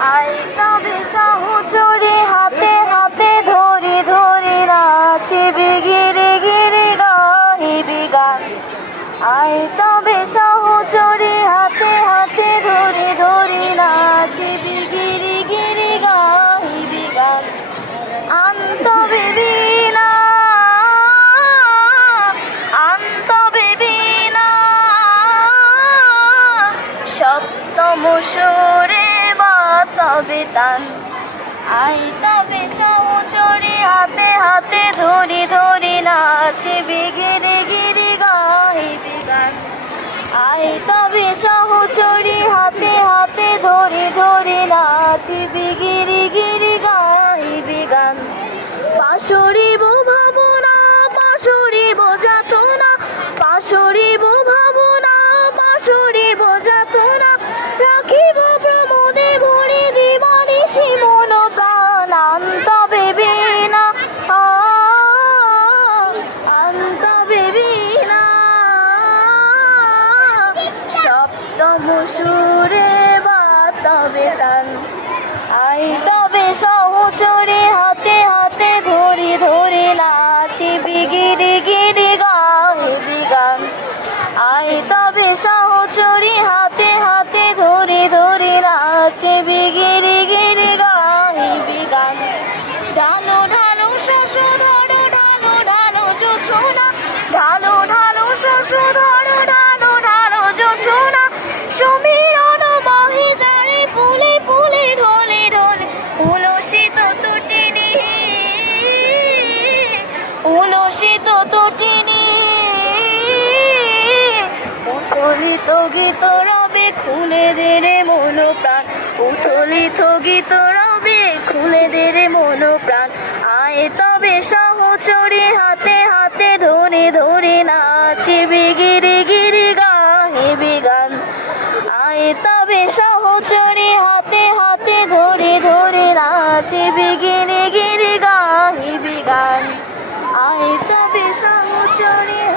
I তবে সহচরে হাতে হাতে ধরে ধরে নাচিবি গিরি গিরি গাহিবি গান গিরি গাহিবি গান আন্ত আন্ত বিবিনা সপ্তম সুরে তবে তান আই তবে সহচরে হাতে হাতে ধরি ধরি নাচে বিগিরি গিরি গাহিবি গান আই তবে সহচরি হাতে হাতে ধরে ধরে নাচি বিগিরি গিরি গাইবি গান পাশরিব ভাবনা পাশরিব যাতনা সপ্তম সুরে বা তবে তান আই তবে সহচরে হাতে হাতে ধরি ধরে নাচি বিগিরি গিরি গাহিবি বিগান আই তবে সহচরি হাতে উতলিত গীত রবে খুলে দে রে মন প্রাণ উতলিত গীত রবে খুলে দে রে মন প্রাণ আয় তবে সহচরে, হাতে হাতে ধরে ধরে নাচিবি গিরি গিরি গাহে বিগান আয় তবে সহচরে, হাতে হাতে ধরে ধরে নাচি বিগিরি গিরি গাহে গান। আয় তবে সহচরে